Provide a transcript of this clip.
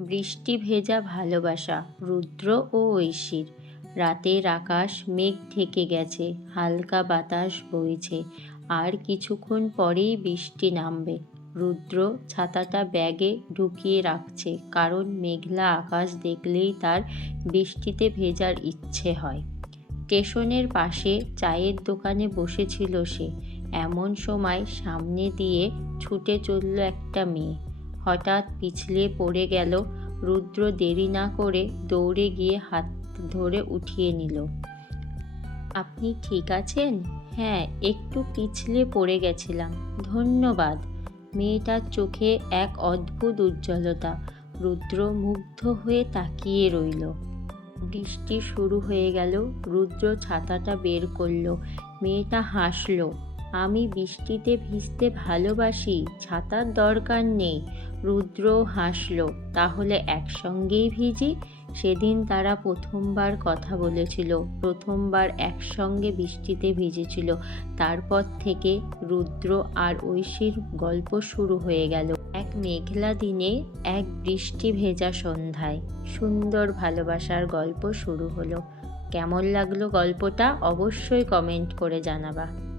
বৃষ্টি ভেজা ভালোবাসা, রুদ্র ও ঐশীর। রাতের আকাশ মেঘ ঢেকে গেছে, হালকা বাতাস বইছে, আর কিছুক্ষণ পরেই বৃষ্টি নামবে। রুদ্র ছাতাটা ব্যাগে ঢুকিয়ে রাখছে, কারণ মেঘলা আকাশ দেখলেই তার বৃষ্টিতে ভেজার ইচ্ছে হয়। স্টেশনের পাশে চায়ের দোকানে বসেছিল সে। এমন সময় সামনে দিয়ে ছুটে চলল একটা মেয়ে। হঠাৎ পিছলে পড়ে গেল। রুদ্র দেরি না করে দৌড়ে গিয়ে হাত ধরে উঠিয়ে নিল। আপনি ঠিক আছেন? হ্যাঁ, একটু পিছলে পড়ে গেছিলাম। ধন্যবাদ। মেয়েটার চোখে এক অদ্ভুত উজ্জ্বলতা। রুদ্র মুগ্ধ হয়ে তাকিয়ে রইল। বৃষ্টি শুরু হয়ে গেল। রুদ্র ছাতাটা বের করলো। মেয়েটা হাসল। আমি বৃষ্টিতে ভিজতে ভালোবাসি, ছাতার দরকার নেই। রুদ্র হাসল। তাহলে একসঙ্গেই ভিজি? সেদিন তারা প্রথমবার কথা বলেছিল, প্রথমবার একসঙ্গে বৃষ্টিতে ভিজেছিল। তারপর থেকে রুদ্র আর ঐশীর গল্প শুরু হয়ে গেল। এক মেঘলা দিনে, এক বৃষ্টি ভেজা সন্ধ্যায় সুন্দর ভালোবাসার গল্প শুরু হলো। কেমন লাগলো গল্পটা অবশ্যই কমেন্ট করে জানাবা।